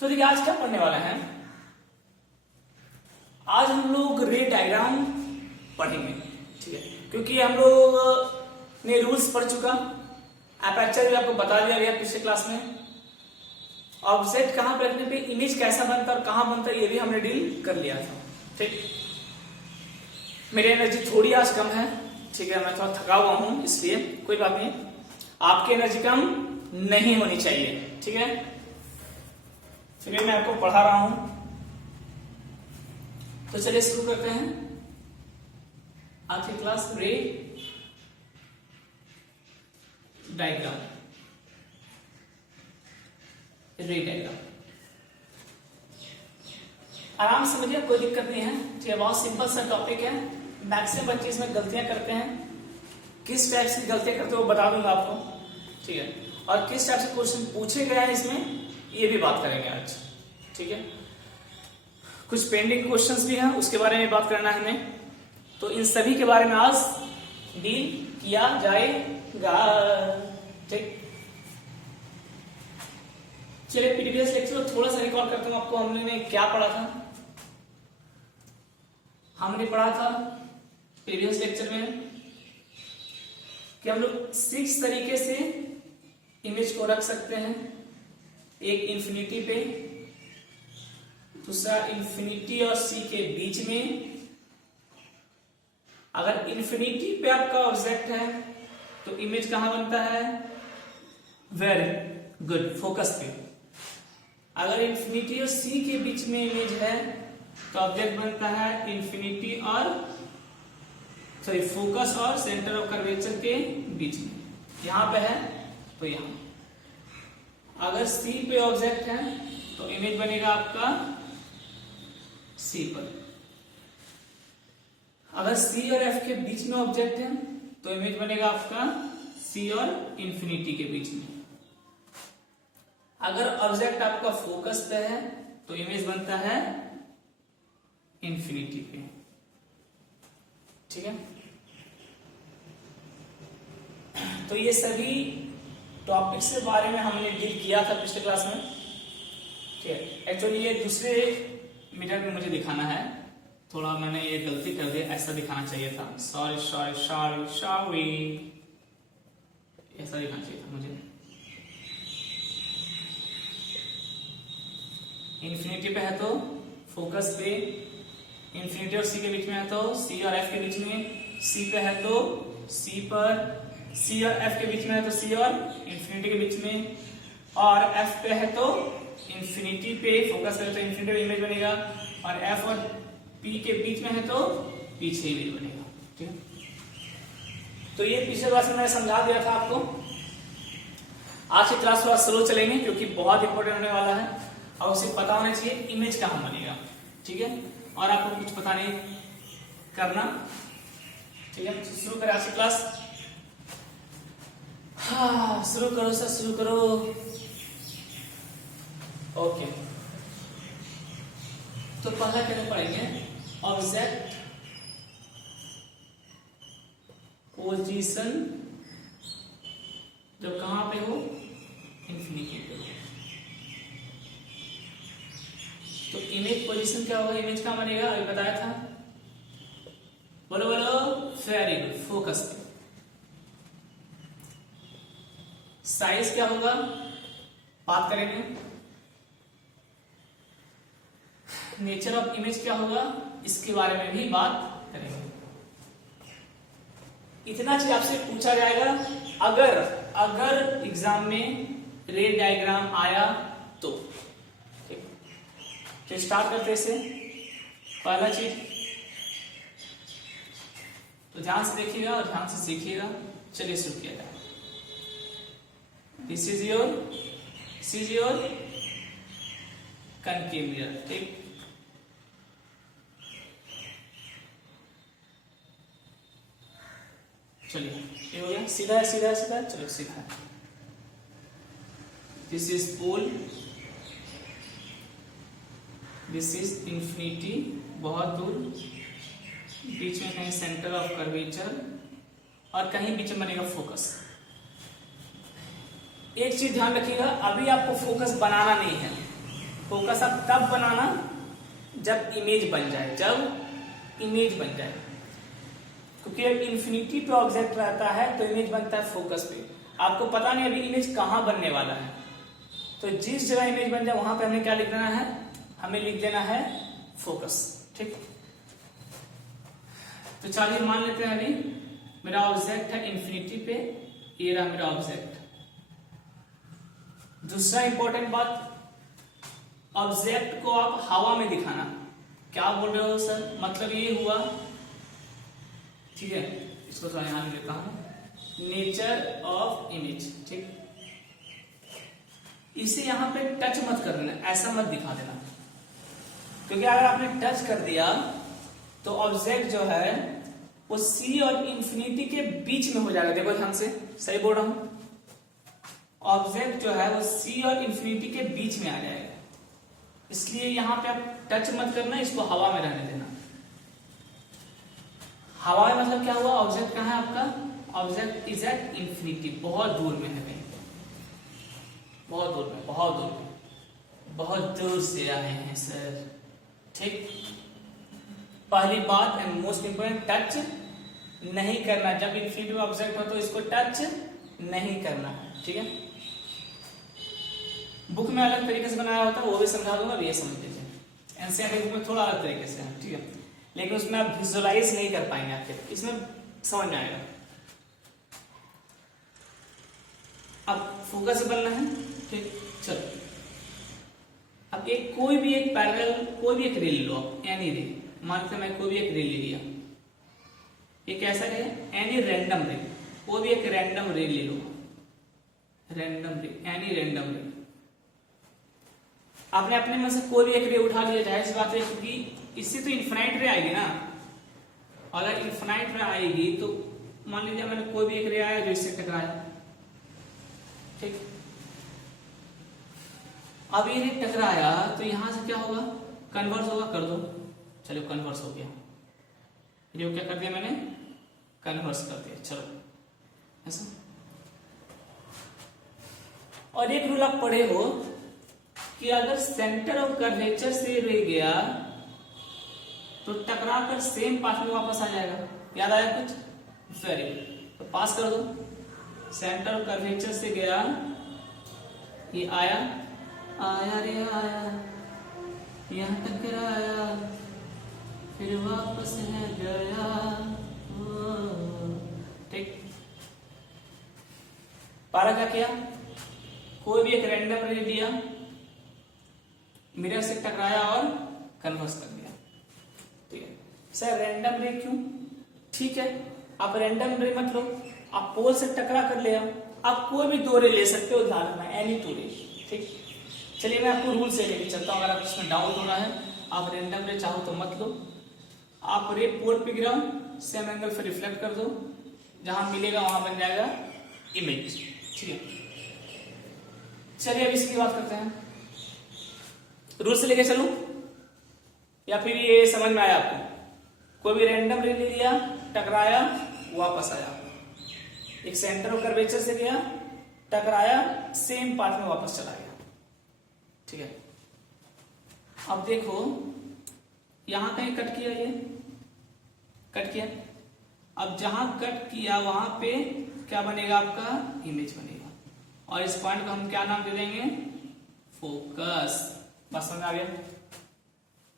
तो देखिए आज क्या पढ़ने वाला है, आज हम लोग रे डायग्राम पढ़ेंगे, ठीक है। क्योंकि हम लोग ने रूल्स पढ़ चुका, एपर्चर भी आपको बता दिया गया पिछले क्लास में, ऑब्जेक्ट कहां पर रखने पे इमेज कैसा बनता है और कहां बनता है ये भी हमने डील कर लिया था, ठीक। मेरी एनर्जी थोड़ी आज कम है, ठीक है, मैं थोड़ा थका हुआ हूं, इसलिए कोई बात नहीं, आपकी एनर्जी कम नहीं होनी चाहिए, ठीक है। चलिए मैं आपको पढ़ा रहा हूं, तो चलिए शुरू करते हैं आज की क्लास रे डायग्राम। रे डायग्राम आराम से समझिए, कोई दिक्कत नहीं है, ठीक है। बहुत सिंपल सा टॉपिक है, मैक्सिमम बच्चे इसमें गलतियां करते हैं, किस टाइप से गलतियां करते हैं वो बता दूंगा आपको, ठीक है। और किस टाइप से क्वेश्चन पूछे गए हैं इसमें ये भी बात करेंगे आज, ठीक है। कुछ पेंडिंग क्वेश्चंस भी हैं, उसके बारे में बात करना है हमें, तो इन सभी के बारे में आज डील किया जाएगा, ठीक। चलिए प्रीवियस लेक्चर में थोड़ा सा रिकॉल करता हूं आपको, हमने क्या पढ़ा था। हमने पढ़ा था प्रीवियस लेक्चर में कि हम लोग 6 तरीके से इमेज को रख सकते हैं, एक इंफिनिटी पे, दूसरा इंफिनिटी और सी के बीच में। अगर इंफिनिटी पे आपका ऑब्जेक्ट है तो इमेज कहां बनता है, वेरी गुड, फोकस पे। अगर इंफिनिटी और सी के बीच में इमेज है तो ऑब्जेक्ट बनता है इंफिनिटी और सॉरी फोकस और सेंटर ऑफ कर्वेचर के बीच में, यहां पे है तो यहां। अगर सी पे ऑब्जेक्ट है तो इमेज बनेगा आपका सी पर। अगर सी और एफ के बीच में ऑब्जेक्ट है तो इमेज बनेगा आपका सी और इंफिनिटी के बीच में। अगर ऑब्जेक्ट आपका फोकस पे है तो इमेज बनता है इंफिनिटी पे, ठीक है। तो ये सभी टॉपिक्स के बारे में हमने डील किया था पिछले क्लास में, ठीक है। एक्चुअली ये दूसरे मीटर में मुझे दिखाना है, थोड़ा मैंने ये गलती कर दी, ऐसा दिखाना चाहिए था, सॉरी सॉरी सॉरी सॉरी, ऐसा दिखाना चाहिए था मुझे। इंफिनिटी पे है तो फोकस पे, इंफिनिटी और सी के बीच में है तो सी और एफ के बीच में, सी पे है तो सी पर, सी और एफ के बीच में है तो सी और इंफिनिटी के बीच में, और एफ पे है तो इंफिनिटी पे, फोकस पे है तो इंफिनिटी पे इमेज बनेगा, और एफ और पी के बीच में है तो पीछे इमेज बनेगा, ठीक है। तो ये पिछले क्लास में मैंने समझा दिया था आपको। आज की क्लास थोड़ा स्लो चलेंगे क्योंकि बहुत इंपॉर्टेंट होने वाला है और उसे पता होना चाहिए इमेज कहां बनेगा, ठीक है। और आपको कुछ पता नहीं करना, ठीक है। शुरू करें आज की क्लास। हाँ शुरू करो सर, शुरू करो। ओके, तो पहला क्या पढ़ेंगे, ऑब्जेक्ट पोजीशन जब कहां पे हो, इंफिनिटी पे हो, तो इमेज पोजीशन क्या होगा, इमेज कहां बनेगा, अभी बताया था, बोलो बोलो, वेरी गुड, फोकस पे। साइज क्या होगा बात करेंगे, नेचर ऑफ इमेज क्या होगा इसके बारे में भी बात करेंगे। इतना चीज आपसे पूछा जाएगा अगर एग्जाम में रे डायग्राम आया तो, ठीक। तो स्टार्ट करते से पहला चीज तो ध्यान से देखिएगा और ध्यान से सीखिएगा। चलिए शुरू किया जाए। This is your concave mirror, ठीक। चलिए ये हो गया, सीधा है सीधा है सीधा है, चलो सीधा है। This is pole, this is infinity, बहुत दूर, बीच में कहीं सेंटर ऑफ कर्वेचर, और कहीं बीच में बनेगा फोकस। एक चीज ध्यान रखिएगा, अभी आपको फोकस बनाना नहीं है, फोकस अब तब बनाना जब इमेज बन जाए, जब इमेज बन जाए, क्योंकि अब इन्फिनिटी पे ऑब्जेक्ट रहता है तो इमेज बनता है फोकस पे। आपको पता नहीं अभी इमेज कहाँ बनने वाला है, तो जिस जगह इमेज बन जाए वहां पे हमें क्या लिख देना है, हमें लिख देना है फोकस। ठीक, तो चलिए मान लेते हैं अभी मेरा ऑब्जेक्ट है इन्फिनिटी पे, ये रहा मेरा ऑब्जेक्ट। दूसरा इंपॉर्टेंट बात, ऑब्जेक्ट को आप हवा में दिखाना। क्या बोल रहे हो सर, मतलब ये हुआ, ठीक है, इसको थोड़ा यहां लिखता हूं, नेचर ऑफ इमेज। ठीक, इसे यहां पे टच मत कर देना, ऐसा मत दिखा देना, क्योंकि अगर आपने टच कर दिया तो ऑब्जेक्ट जो है वो सी और इंफिनिटी के बीच में हो जाएगा। देखो ध्यान से, सही बोल रहा हूं, ऑब्जेक्ट जो है वो सी और इंफिनिटी के बीच में आ जाएगा, इसलिए यहां पे आप टच मत करना, इसको हवा में रहने देना। हवा में मतलब क्या हुआ, ऑब्जेक्ट कहां है आपका, ऑब्जेक्ट इज एट इंफिनिटी, बहुत दूर में है कहीं, बहुत दूर में, बहुत दूर में, बहुत दूर से आए हैं सर। ठीक, पहली बात एंड मोस्ट इंपोर्टेंट, टच नहीं करना। जब इन्फिनिटी में ऑब्जेक्ट हो तो इसको टच नहीं करना है। ठीक है, बुक में अलग तरीके से बनाया होता है, वो भी समझा दूंगा, ये समझ लीजिए। एनसीईआरटी बुक में थोड़ा अलग तरीके से है, ठीक है, लेकिन उसमें आप विजुअलाइज नहीं कर पाएंगे, आपके इसमें समझ में आएगा। अब फोकस बनना है। ठीक, चलो अब एक कोई भी एक पैरेलल, कोई भी एक रे ले लो आप, एनी रे, मानते मैं कोई भी एक रे ले लिया, ये कैसा रे, एनी रैंडम रे, कोई भी एक रैंडम रे ले लो, रैंडम रे, एनी रैंडम रे। आपने अपने में से कोई भी एक रे उठा लिया, जाहिर सी बात है, क्योंकि इससे तो इनफिनाइट रे आएगी ना, अगर इनफिनाइट रे आएगी तो मान लीजिए मैंने कोई भी एक रे आया जो इससे टकराया। ठीक, अब ये टकराया तो यहां से क्या होगा, कन्वर्स होगा, कर दो, चलो कन्वर्स हो गया, ये क्या कर दिया मैंने, कन्वर्स कर दिया। चलो ऐसा, और एक रूल आप पढ़े हो कि अगर सेंटर ऑफ कर्वेचर से रे गया तो टकरा कर सेम पाथ में वापस आ जाएगा। याद आया कुछ, वेरी गुड, तो पास कर दो, सेंटर ऑफ कर्वेचर से गया, ये आया, आया रे आया, यहां टकराया, फिर वापस है गया। ठीक, पारा क्या किया, कोई भी एक रैंडम रे दिया, मिरर से टकराया और कन्वर्स कर दिया। ठीक है सर, रैंडम रे क्यों, ठीक है, आप रैंडम रे मत लो, आप पोल से टकरा कर ले आओ, आप कोई भी दो रे ले सकते हो, ध्यान रखना, एनी टू रे। ठीक, चलिए मैं आपको रूल से लेके चलता हूं, अगर आप इसमें डाउट हो रहा है, आप रैंडम रे चाहो तो मत लो, आप रे पोल पे गिराओ, सेम एंगल पे रिफ्लेक्ट कर दो, जहां मिलेगा वहां बन जाएगा इमेज। ठीक है, चलिए अब इसकी बात करते हैं, रूल से लेके चलूं या फिर ये समझ में आया आपको, कोई भी रैंडम रे ले लिया, टकराया, वापस आया, एक सेंटर ऑफ कर्वेचर से गया, टकराया, सेम पाथ में वापस चला गया। ठीक है, अब देखो यहां कहीं कट किया, ये कट किया, अब जहां कट किया वहां पे क्या बनेगा, आपका इमेज बनेगा, और इस पॉइंट को हम क्या नाम दे देंगे, फोकस। बात समझ में आ गया,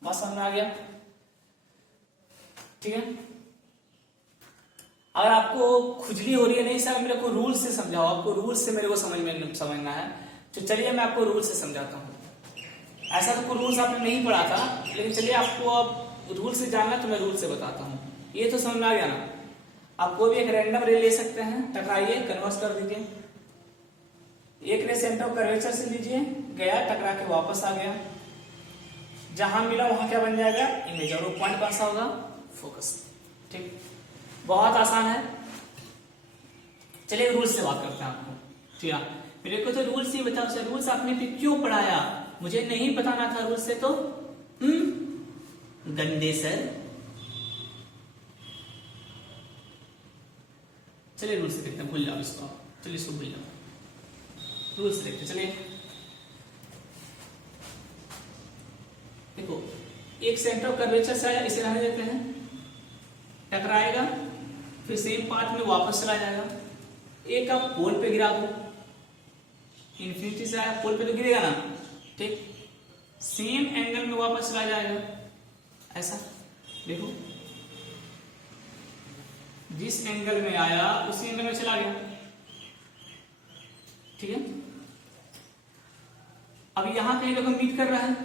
बात समझ में आ गया। ठीक है, अगर आपको खुजली हो रही है, नहीं सर मेरे को रूल से समझाओ, आपको रूल से मेरे को समझना है, तो चलिए मैं आपको रूल से समझाता हूं। ऐसा तो कोई रूल्स आपने नहीं पढ़ा था, लेकिन चलिए आपको अब रूल से जानना तो मैं रूल से बताता हूं। ये तो समझ में आ गया ना, आप कोई भी एक रैंडम रे ले सकते हैं, टकराइए, कन्वर्स कर दीजिए, एक रे सेंटर ऑफ कर्वेचर से लीजिए, गया, टकरा के वापस आ गया, जहां मिला वहां क्या बन जाएगा, इमेज, और वो पॉइंट कौन सा होगा, फोकस। ठीक, बहुत आसान है। चलिए रूल से बात करते हैं आपको। ठीक है, मेरे को तो रूल से बताओ सर, रूल्स आपने फिर क्यों पढ़ाया, मुझे नहीं बताना था रूल से तो गंदे सर। चलिए रूल से देखते हैं, भूल जाओ इसको, चलिए इसको भूल जाओ, रूल से देखते चलिए। एक सेंटर ऑफ कर्वेचर से आया, इसे रहने देते हैं, टकराएगा, फिर सेम पाथ में वापस चला जाएगा। एक आप पोल पे गिरा दो, इन्फिनिटी से आया, पोल पे तो गिरेगा ना, ठीक, सेम एंगल में वापस चला जाएगा, ऐसा देखो, जिस एंगल में आया उसी एंगल में चला गया, ठीक है। अब यहां कहीं देखो मीट कर रहा है,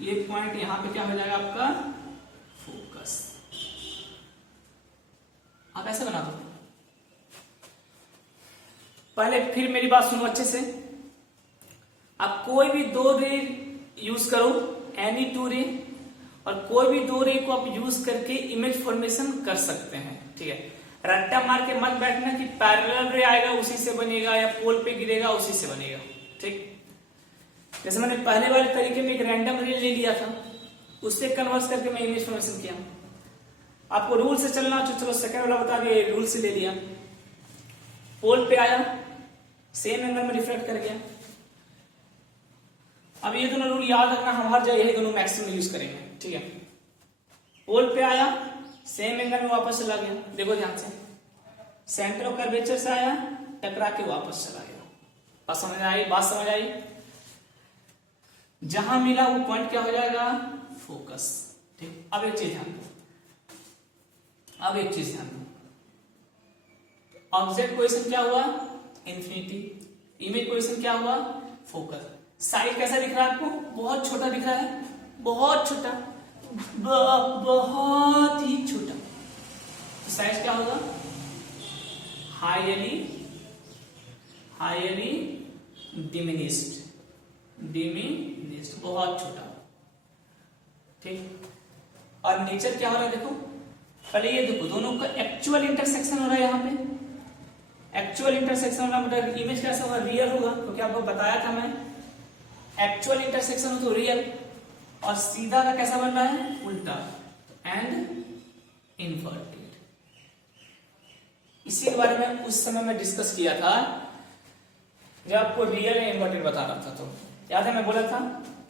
ये पॉइंट यहां पे क्या हो जाएगा आपका फोकस। आप ऐसे बना दो। पहले फिर मेरी बात सुनो अच्छे से। आप कोई भी दो रे यूज करो, एनी टू रे, और कोई भी दो रे को आप यूज करके इमेज फॉर्मेशन कर सकते हैं, ठीक है। रट्टा मार के मत बैठना कि पैरेलल रे आएगा उसी से बनेगा या पोल पे गिरेगा उसी से बनेगा, ठीक। जैसे मैंने पहले वाले तरीके में एक रैंडम रे ले लिया था, उससे कन्वर्ट करके मैं इमेज फॉर्मेशन किया। आपको रूल से चलना, चलो सेकंड वाला बता दिया, रूल से ले लिया, पोल पे आया, सेम एंगल में रिफ्लेक्ट कर गया। अब ये दोनों रूल याद रखना, हम हर जगह यही दोनों मैक्सिमम यूज करेंगे, ठीक है। पोल पे आया, सेम एंगल में वापस चला गया, देखो ध्यान से, सेंटर ऑफ कर्वेचर से आया, टकरा के वापस चला गया। बात समझ आई? बात समझ आई? जहां मिला वो पॉइंट क्या हो जाएगा फोकस, ठीक। अब एक चीज ध्यान दो, अब एक चीज ध्यान दो, ऑब्जेक्ट पोजीशन क्या हुआ इंफिनिटी, इमेज पोजीशन क्या हुआ फोकस। साइज कैसा दिख रहा है आपको? बहुत छोटा दिख रहा है, बहुत छोटा, बहुत ही छोटा। तो साइज क्या होगा हाईली डिमिनिश्ड, बहुत छोटा, ठीक। और नेचर क्या हो रहा है देखो, पहले ये देखो, दोनों का एक्चुअल इंटरसेक्शन हो रहा है, यहाँ पे एक्चुअल इंटरसेक्शन होना मतलब इमेज कैसा होगा रियल होगा, क्योंकि आपको बताया था मैं एक्चुअल इंटरसेक्शन हो तो रियल, और सीधा का कैसा बन रहा है उल्टा एंड इनवर्टेड। इसी के बारे में उस समय मैं डिस्कस किया था जब आपको रियल एंड इनवर्टेड बता रहा था, तो याद है मैं बोला था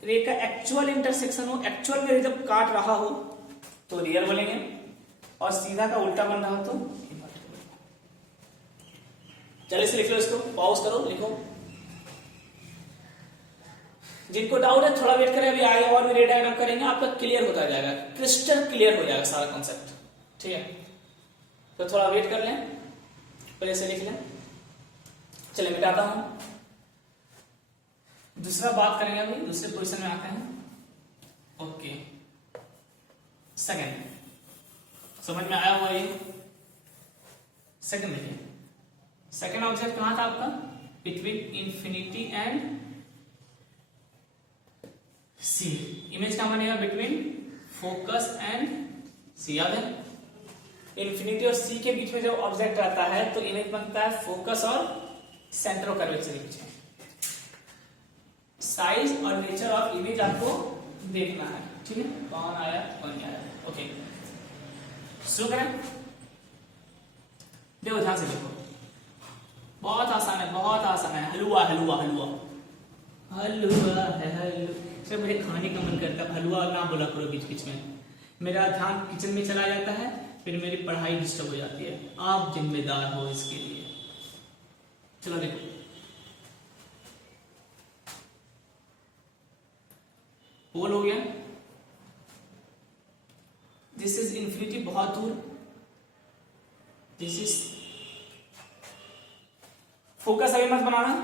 रे का एक्चुअल इंटरसेक्शन हो, एक्चुअल में जब काट रहा हो तो रियल बोलेंगे, और सीधा का उल्टा बन रहा हो तो इनवर्टेड बोलेंगे। चलिए इसे लिख लो, इसको पॉज करो, लिखो। जिनको डाउट है थोड़ा वेट करें, अभी आगे और भी रे डायग्राम करेंगे, आपका क्लियर होता जाएगा, क्रिस्टल क्लियर हो जाएगा सारा कॉन्सेप्ट, ठीक है। तो थोड़ा वेट कर लें, पहले से लिख लें। चलिए मिटाता हूं, दूसरा बात करेंगे, अभी दूसरे पोजीशन में आते हैं। ओके, सेकंड समझ में आया हुआ ये? सेकंड देखिए, सेकंड ऑब्जेक्ट कहां था आपका? Between infinity and C. Image कहां बनेगा? Between focus and C. याद है इंफिनिटी और सी के बीच में जब ऑब्जेक्ट आता है तो इमेज बनता है फोकस और सेंटर ऑफ कर्वेचर के बीच में। साइज और नेचर ऑफ इमेज आपको देखना है, ठीक है, कौन आया कौन नहीं आया। ओके, शुरू करें। देखो ध्यान से देखो, बहुत आसान है, बहुत आसान है। हलवा हलवा हलवा हलवा है, हलवा। सर मुझे खाने का मन करता है, हलवा ना बोला करो बीच बीच में, मेरा ध्यान किचन में चला जाता है, फिर मेरी पढ़ाई डिस्टर्ब हो जाती है। आप जिम्मेदार हो इसके लिए। चलो देखो, पोल हो गया, दिस इज इंफिनिटी बहुत दूर, दिस इज फोकस। अभी मत बनाना,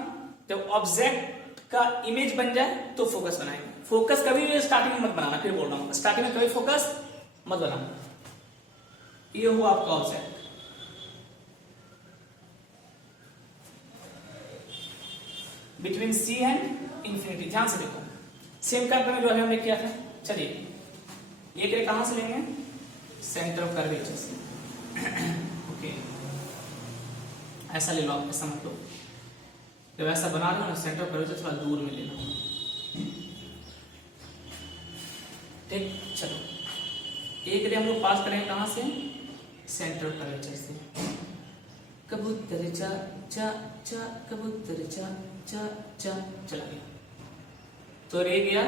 जब ऑब्जेक्ट का इमेज बन जाए तो फोकस बनाएंगे। फोकस कभी भी स्टार्टिंग में मत बनाना, फिर बोल रहा हूं स्टार्टिंग में कभी फोकस मत बनाना। ये हुआ आपका object, between C and infinity. ध्यान से देखो, सेम कर्व में जो है हमने किया था। चलिए एक रे कहां से लेंगे? सेंटर ऑफ कर्वेचर से। ओके, ऐसा ले लो आप, ऐसा मत लो, जब ऐसा बना लो ना सेंटर ऑफ कर्वेचर थोड़ा दूर में लेना, ठीक। चलो एक रे हम लोग पास करेंगे कहां से? सेंटर ऑफ कर्वेचर से। कबूतर चा चा चा, कबूतर चा चा चा, चला गया। तो रे गया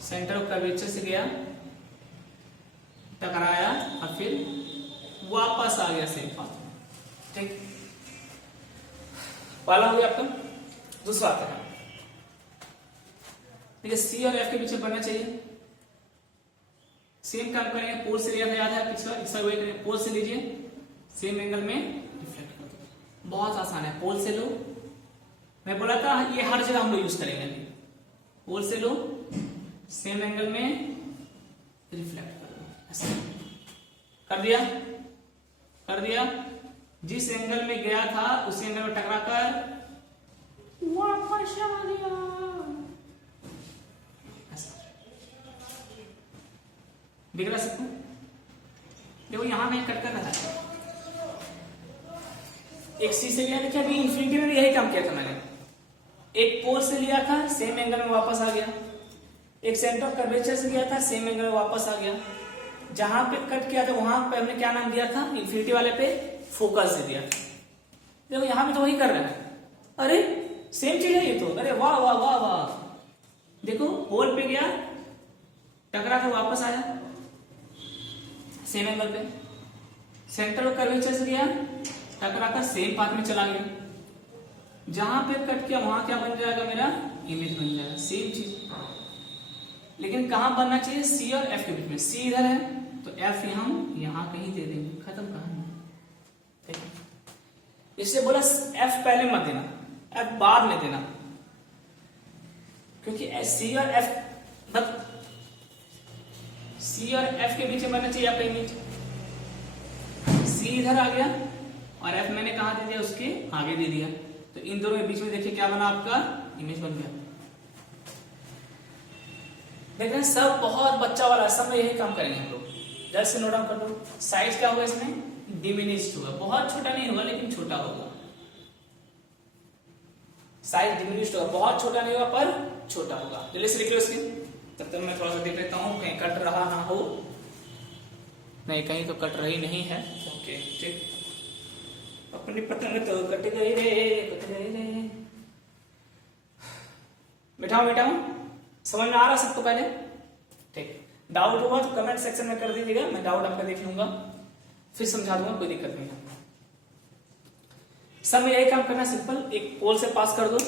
सेंटर ऑफ कर्वेचर से गया, टकराया और फिर वापस आ गया सेम पाथ में। ठीक, पहला हो गया आपका। दूसरा आता है, देखिए सी और एफ के बीच में बनना चाहिए। सेम काम करेंगे, पोल से लिया था, याद है पिछला, इस वही करेंगे। पोल से लीजिए, सेम एंगल में रिफ्लेक्ट कर दो। बहुत आसान है, पोल से लो। मैं बोला था ये हर जगह हम लोग यूज करेंगे। पोल से लो, सेम एंगल में रिफ्लेक्ट कर दो। ऐसा कर दिया, कर दिया। जिस एंगल में गया था उसी एंगल में टकरा कर वापस आ गया। दिख रहा सबको? देखो यहां में कट कर रहा है, एक सी से लिया। देखिए अभी इन्फिनिटी में भी यही काम किया था मैंने। एक पोल से लिया था, सेम एंगल में वापस आ गया। एक सेंटर ऑफ कर्वेचर से लिया था, सेम एंगल में वापस आ गया। जहां पे कट किया था वहां पे हमने क्या नाम दिया था? इन्फिनिटी वाले पे फोकस दे दिया। देखो यहां पे तो वही कर रहा है। अरे सेम चीज है ये तो। अरे वाह वाह वाह वाह। देखो पोल पे गया, टकरा था, वापस आया सेम एंगल पे। सेंटर ऑफ कर्वेचर से गया, टकरा कर सेम पाथ में चला गया। जहां पे कट किया वहां क्या बन जाएगा? मेरा इमेज बन जाएगा। सेम चीज, लेकिन कहां बनना चाहिए? सी और एफ के बीच में। सी इधर है तो एफ यहां कहीं दे देंगे। खत्म कहानी। इससे बोला एफ पहले मत देना, एफ बाद में देना, क्योंकि सी और एफ सी और एफ के बीच में बनना चाहिए आपका इमेज। सी इधर आ गया और एफ मैंने कहा दे दिया? उसके आगे दे दिया। तो इन दोनों के बीच में देखिए क्या बना? आपका इमेज बन गया। देख रहे हैं सब बहुत बच्चा वाला है, सब में यही काम करेंगे हम लोग। जल्द से नोट डाउन कर दो। साइज क्या होगा इसमें? डिमिनिश्ड होगा। बहुत छोटा नहीं होगा लेकिन छोटा होगा। साइज डिमिनिश्ड होगा, बहुत छोटा नहीं होगा पर छोटा होगा। जल्दी से लिख लो इसके। तब तक मैं थोड़ा सा देख लेता हूं कहीं कट रहा ना हो। नहीं, कहीं तो कट रही नहीं है। ओके ठीक। अपनी पतंग तो कट गई रे, कट गई रे। बैठाओ बैठाओ, समझ में आ रहा सबको पहले? ठीक। डाउट होगा तो कमेंट सेक्शन में कर दीजिएगा, मैं डाउट आपका देख लूंगा, फिर समझा दूंगा, कोई दिक्कत नहीं है। सब में यही काम करना, सिंपल। एक पोल से पास कर दो,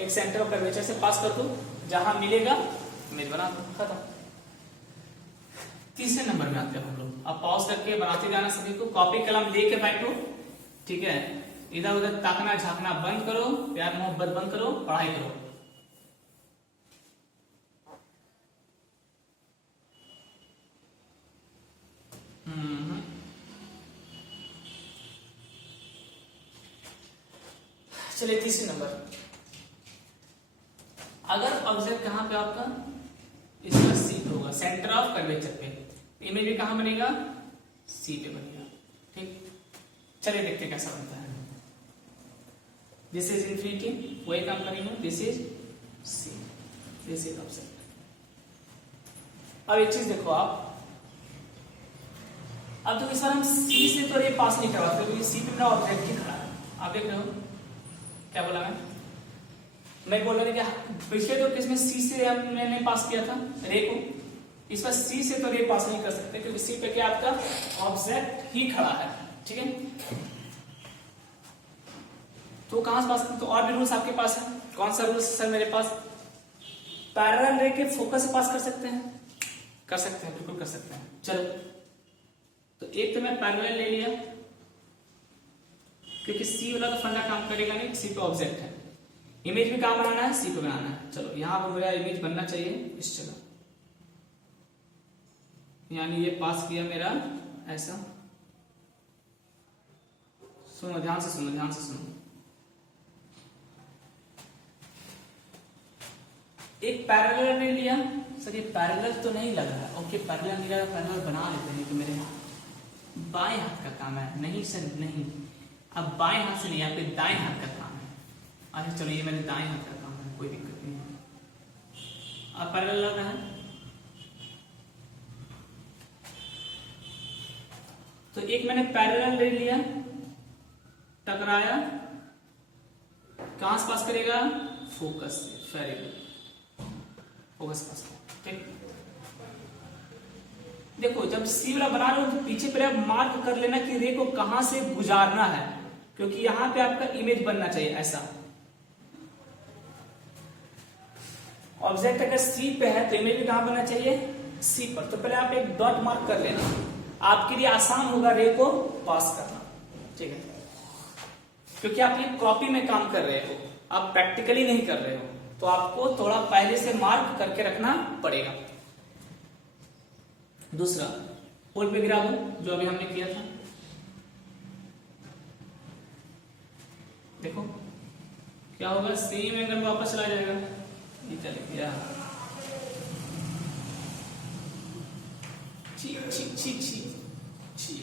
एक सेंटर ऑफ कर्वेचर से पास कर दो, जहां मिलेगा इमेज बना दो, खत्म। तीसरे नंबर में आते हैं हम लोग। अब पॉज करके बनाते जाना सभी को। कॉपी कलम लेके बैठो, ठीक है? इधर उधर ताकना झांकना बंद करो, प्यार मोहब्बत बंद करो, पढ़ाई करो। चलिए तीसरे नंबर। अगर ऑब्जेक्ट कहां पे आपका? इसका सी पे होगा, सेंटर ऑफ कर्वेचर पे। इमेज भी कहां बनेगा? सी पे बनेगा। ठीक, चलिए देखते कैसा बनता है। दिस इज इन्फिनिटी, वही काम करेंगे। This is C, this is object. अब एक चीज देखो आप, अब तो इस बार हम सी से तो रे पास नहीं करवाते क्योंकि सी पे मेरा ऑब्जेक्ट ही खड़ा है। आप देख रहे हो क्या बोला मैं बोल रहा था कि पिछले तो केस में सी से मैंने पास किया था रे को। इस बार सी से तो रे पास नहीं कर सकते क्योंकि सी पे क्या आपका ऑब्जेक्ट ही खड़ा है। ठीक है, तो कहां से पास? तो और भी रूल्स आपके पास है। कौन सा रूल्स सर मेरे पास? पैरेलल रे के फोकस से पास कर सकते हैं, कर सकते हैं, बिल्कुल कर सकते हैं। चलो, तो एक तो मैं पैरेलल ले लिया क्योंकि सी वाला तो फंडा काम करेगा नहीं, सी पे ऑब्जेक्ट है। इमेज भी काम बनाना है, सी पे बनाना है। चलो, यहां पर मेरा इमेज बनना चाहिए इस जगह, यानी ये पास किया मेरा ऐसा। सुनो, ध्यान से सुनो, ध्यान से सुनो। एक पैरेलल ले लिया। सर ये पैरेलल तो नहीं लग रहा। ओके, पैरेलल नहीं लग रहा, पैरेलल बना लेते हैं। तो मेरे बाएं हाथ का काम है। नहीं सर नहीं, अब बाएं हाथ से नहीं, आपके दाएं हाथ का काम है। अच्छा चलो, ये मेरे दाएं हाथ का काम है, कोई दिक्कत नहीं है। अब पैरेलल लग रहा है तो एक मैंने पैरेलल ले लिया, टकराया, कहां से पास करेगा? फोकस से। वेरी गुड, फोकस पास। ठीक, देखो जब सी वाला बना रहे हो तो पीछे पर आप मार्क कर लेना कि रे को कहां से गुजारना है, क्योंकि यहां पे आपका इमेज बनना चाहिए ऐसा। ऑब्जेक्ट अगर सी पे है तो इमेज भी कहां बनना चाहिए, सी पर। तो पहले आप एक डॉट मार्क कर लेना, आपके लिए आसान होगा रे को पास करना, ठीक है, क्योंकि आप ये कॉपी में काम कर रहे हो, आप प्रैक्टिकली नहीं कर रहे हो, तो आपको थोड़ा पहले से मार्क करके रखना पड़ेगा। दूसरा पोल पे गिरा दो जो अभी हमने किया था, देखो क्या होगा, सेम एंगल में वापस चला जाएगा, ये चले गया, ची ची ची ची ची,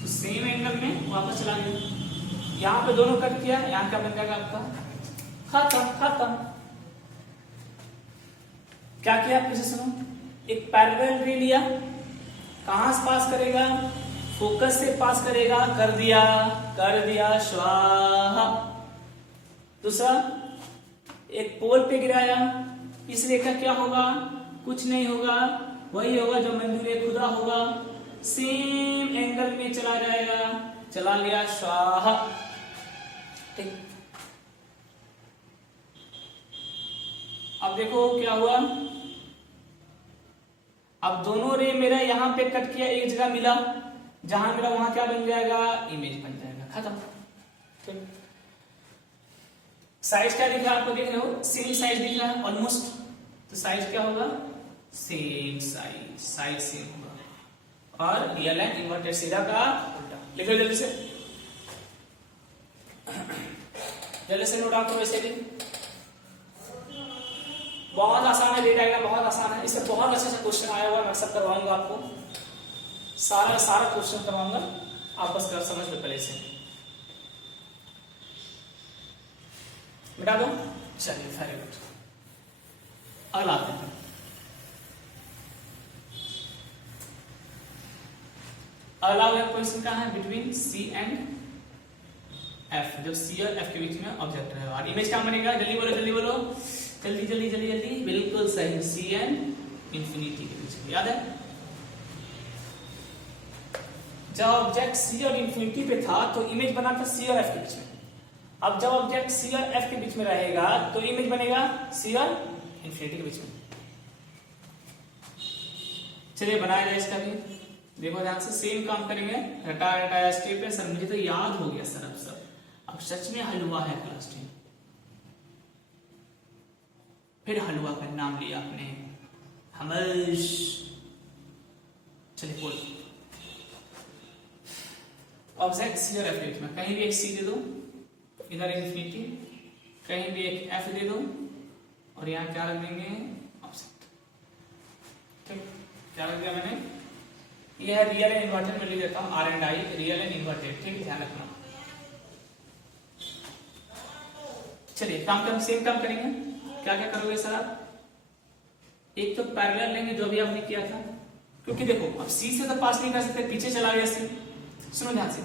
तो सेम एंगल में वापस चला गया। यहां पे दोनों कट किया, यहां क्या बन जाएगा आपका, खत्म खत्म। क्या किया फिर से सुनो, एक पैरेलल रे लिया, कहां से पास करेगा, फोकस से पास करेगा, कर दिया स्वाहा। दूसरा एक पोल पे गिराया, इस रे का क्या होगा, कुछ नहीं होगा, वही होगा जो मंजूर खुदा होगा, सेम एंगल में चला जाएगा, चला गया स्वाहा, ठीक। अब देखो क्या हुआ, अब दोनों रे मेरा यहां पे कट किया, एक जगह मिला, जहां मिला वहां क्या बन जाएगा, इमेज बन जाएगा, खत्म, ठीक। साइज क्या दिख रहा है आपको, देख रहे हो सेम साइज दिख रहा है ऑलमोस्ट, तो साइज क्या होगा, सेम साइज, साइज सेम होगा। और रियल एंड इन्वर्टेड सीधा का उल्टा, लिखो जल्दी से, जल्दी से नोट आउट करो। वैसे भी बहुत आसान है, रे डायग्राम बहुत आसान है, इससे बहुत अच्छे से क्वेश्चन आया हुआ, मैं सब करवाऊंगा आपको, सारा क्वेश्चन करवाऊंगा, आप बस कर समझ लो पहले से, मिटा दो, चलिए वेरी गुड। अगला आते हैं, अगला क्वेश्चन का है बिटवीन सी एंड एफ, जब सी और एफ के बीच में ऑब्जेक्ट है, और इमेज क्या बनेगा, जल्दी बोलो जल्दी बोलो, जल्दी जल्दी जल्दी जल्दी, बिल्कुल सही, सी एंड इंफिनिटी के बीच में, याद है जब ऑब्जेक्ट सी और इंफिनिटी पे था तो इमेज बना था सी और एफ के बीच में। अब जब ऑब्जेक्ट सी और एफ के बीच में रहेगा तो इमेज बनेगा सी और इंफिनिटी के बीच में। चलिए बनाया जाए इसका भी, देखो ध्यान से, सेम काम करेंगे, रटाया रटाया स्टेप है सर, मुझे तो याद हो गया सर, अब सच में हलवा है क्लास 10, फिर हलवा का नाम लिया आपने, हमर्श। चलिए बोल, ऑब्जेक्ट सी और एफ के बीच में कहीं भी एक सी दे दो, इधर इंफिनिटी, कहीं भी एक एफ दे दो, और यहां क्या रख देंगे, ऑब्जेक्ट, ठीक। क्या रख दिया मैंने, यह है रियल एंड इन्वर्टेड, में लिख देता हूं R and I, real and inverted, ठीक, ध्यान रखना। चलिए सेम काम करेंगे, क्या क्या करोगे सर आप, एक तो पैरेलल लेंगे जो भी आपने किया था, क्योंकि देखो अब सी से तो पास नहीं कर सकते, पीछे चला गया सी, सुनो ध्यान से,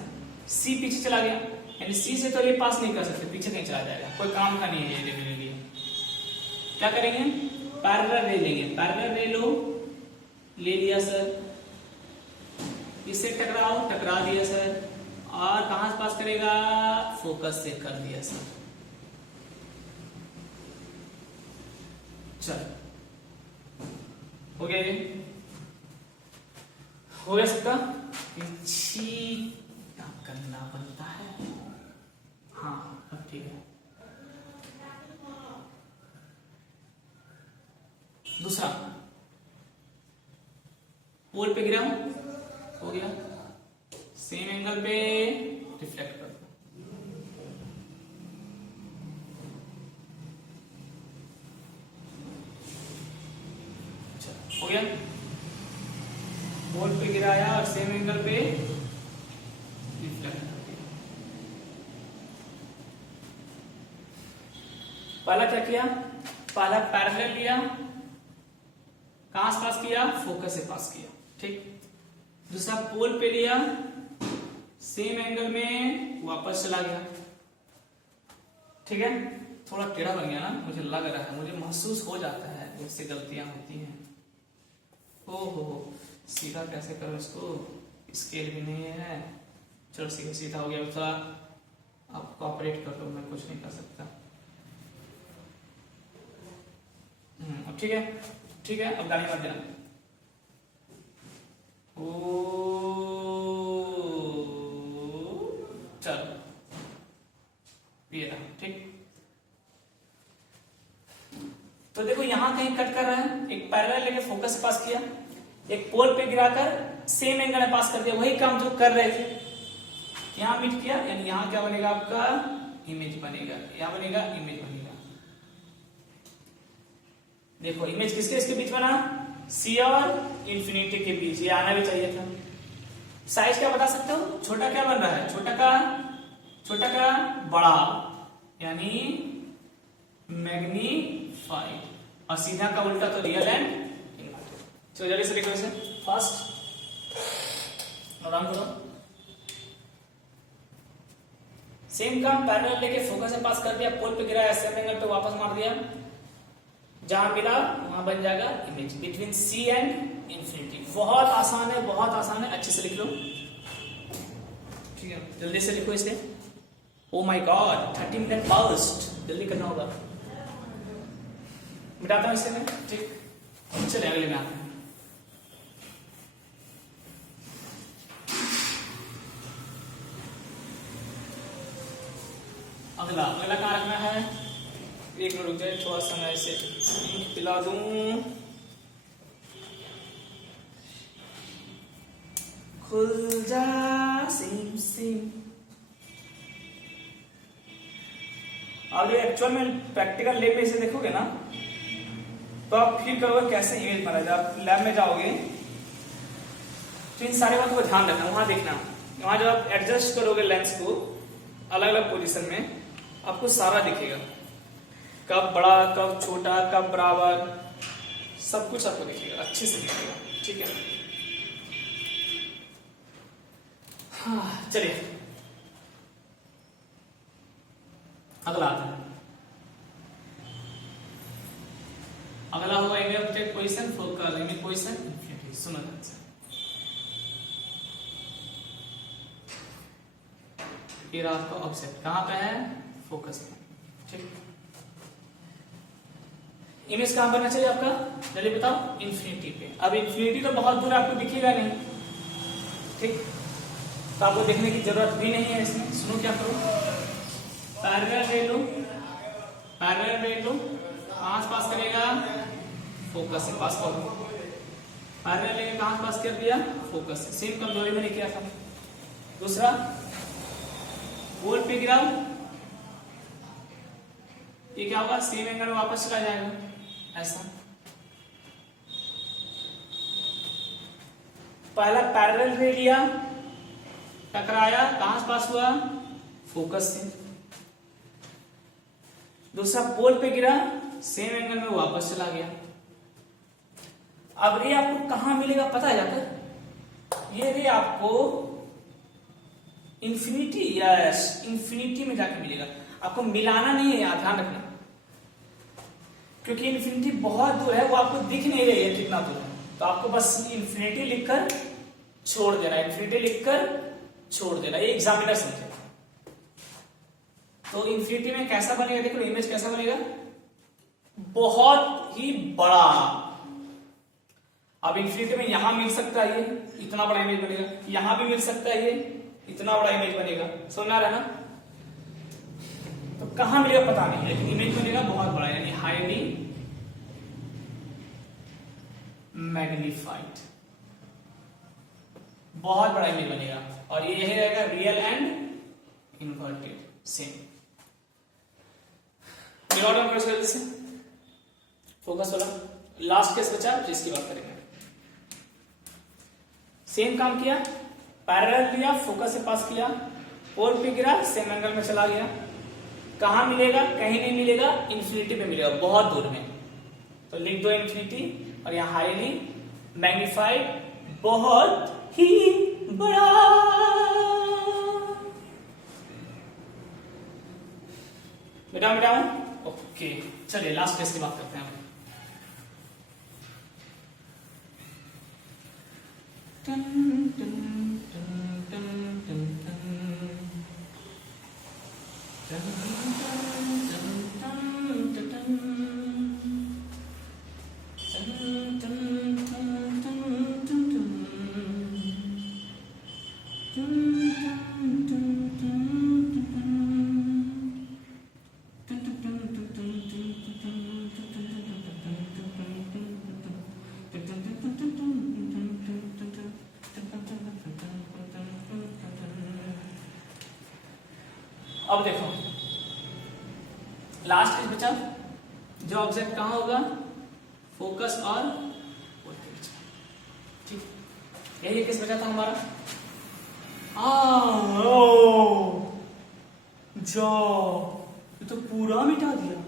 सी पीछे चला गया, यानी सी से तो ये पास नहीं कर सकते, पीछे नहीं चला जाएगा, कोई काम का नहीं है ये मेरे लिए। क्या करेंगे, पैरेलल रे लेंगे, पैरेलल रे लो, ले लिया सर, इससे टकरा दिया सर, और कहां से पास करेगा, फोकस से कर दिया सर। चल हो गया, ये हो गया सबका, करना बनता है, हाँ अब ठीक है। दूसरा पोल पे गिरा हूं, हो गया, सेम एंगल पे रिफ्लेक्ट कर दो, हो गया, पोल पे गिराया और सेम एंगल पे रिफ्लेक्ट कर दिया। पहला क्या किया, पहला पैरेलल लिया, कहां से पास किया, फोकस से पास किया, ठीक। दूसरा पोल पे लिया, सेम एंगल में वापस चला गया, ठीक है। थोड़ा टेढ़ा बन गया ना, मुझे लग रहा है, मुझे महसूस हो जाता है इससे गलतियां होती हैं। ओहो, सीधा कैसे करूं इसको, स्केल भी नहीं है। चलो सीधा सीधा हो गया, थोड़ा आप कोऑपरेट कर लो, मैं कुछ नहीं कर सकता। अब ठीक है, ठीक है, अब गाली मत देना। ओ चलो ये रहा, ठीक। तो देखो यहां कहीं कट कर रहा है, एक पैरेलल लेके फोकस से पास किया, एक पोल पे गिराकर सेम एंगल में पास कर दिया, वही काम जो कर रहे थे। यहां मीट किया, यानी यहां क्या बनेगा आपका, इमेज बनेगा, यहां बनेगा इमेज बनेगा। देखो इमेज किसके इसके बीच बना, सी और इंफिनिटी के बीच, ये आना भी चाहिए था। साइज क्या बता सकते हो, छोटा क्या बन रहा है, छोटा का बड़ा, यानी मैग्नीफाइड, और सीधा का उल्टा तो रियल एंड इनवर्टेड। चलो जल्दी से लिखो इसे, फास्ट आराम करो। सेम काम पैरेलल लेके फोकस से पास कर दिया, पोल पे गिराया, सेम एंगल पे वापस मार दिया, जहां मिला वहां बन जाएगा image between C and infinity. बहुत आसान है, बहुत आसान है, अच्छे से लिख लो, ठीक है। जल्दी से लिखो इसे। Oh my God 30 minute fast, जल्दी करना होगा। मिटाता हूं इसे मैं, ठीक। चले अगले में आते हैं। अगला कहाँ रखना है, एक मिनट रुक जाए, थोड़ा सा मैं इसे पिला दूं। खुल जा सिम सिम। अगर एक्चुअल में प्रैक्टिकल लैब में इसे देखोगे ना, तो आप फील करोगे कैसे इमेज बना जाए। आप लैब में जाओगे तो इन सारी बातों को ध्यान रखना, वहां देखना, वहां जब आप एडजस्ट करोगे लेंस को अलग अलग पोजीशन में, आपको सारा दिखेगा, कब बड़ा कब छोटा कब बराबर, सब कुछ आपको दिखेगा, अच्छे से दिखेगा, ठीक है। हाँ चलिए अगला आता है। अगला होगा image object position, focus image position infinity. सुनो ध्यान से, ये रहा आपका ऑब्जेक्ट, कहां पे है, फोकस में, ठीक। इमेज कहां बनना चाहिए आपका, जल्दी बताओ, इंफिनिटी पे। अब इंफिनिटी तो बहुत दूर आपको दिखेगा नहीं, ठीक, तो आपको देखने की जरूरत भी नहीं है इसमें। सुनो क्या करो, पैरेलल ले लो, कहां से पास करेगा, फोकस से पास करो। पैरेलल लेके कहां से पास कर दिया, फोकस से, सेम कमजोरी मैंने किया था। दूसरा, पोल पे गिराओ, ये क्या होगा, सेम एंगल में वापस चला जाएगा, ऐसा। पहला पैरेलल रे लिया, टकराया, कहां से पास हुआ, फोकस से। दूसरा पोल पे गिरा, सेम एंगल में वापस चला गया। अब रे आपको कहां मिलेगा पता है जाकर, ये रे आपको इंफिनिटी, यस इंफिनिटी में जाके मिलेगा। आपको मिलाना नहीं है, ध्यान रखना, क्योंकि इंफिनिटी बहुत दूर है, वो आपको दिख नहीं रही है कितना दूर है, तो आपको बस इंफिनिटी लिखकर छोड़ देना, इंफिनिटी लिखकर छोड़ देना, ये एग्जामिनर समझेगा। तो इंफिनिटी में कैसा बनेगा, देखो इमेज कैसा बनेगा, बहुत ही बड़ा। अब इंफिनिटी में यहां मिल सकता है, ये इतना बड़ा इमेज बनेगा, यहां भी मिल सकता है, ये इतना बड़ा इमेज बनेगा, समझ आ रहा है ना। तो कहां मिलेगा पता नहीं, लेकिन इमेज बनेगा बहुत बड़ा, यानी हाईली मैग्नीफाइड, बहुत बड़ा इमेज बनेगा। और ये रहेगा रियल एंड इनवर्टेड, सेम। जल्दी से फोकस वाला लास्ट केस बचा, जिसकी बात करेंगे। सेम काम किया, पैरेलल लिया, फोकस से पास किया, पोल पे गिरा, सेम एंगल में चला गया। कहां मिलेगा, कहीं नहीं मिलेगा, इंफिनिटी पे मिलेगा, बहुत दूर में। तो लिख दो इंफिनिटी, और यहां हाईली मैग्नीफाइड, बहुत ही बड़ा। मिटाऊं ओके, चलिए लास्ट केस की बात करते हैं। टन टन टन टन टन अब देखो लास्ट केस बचा, जो ऑब्जेक्ट कहाँ होगा, फोकस और पोल के बीच में, ठीक, यही केस बचा था हमारा। ये तो पूरा मिटा दिया।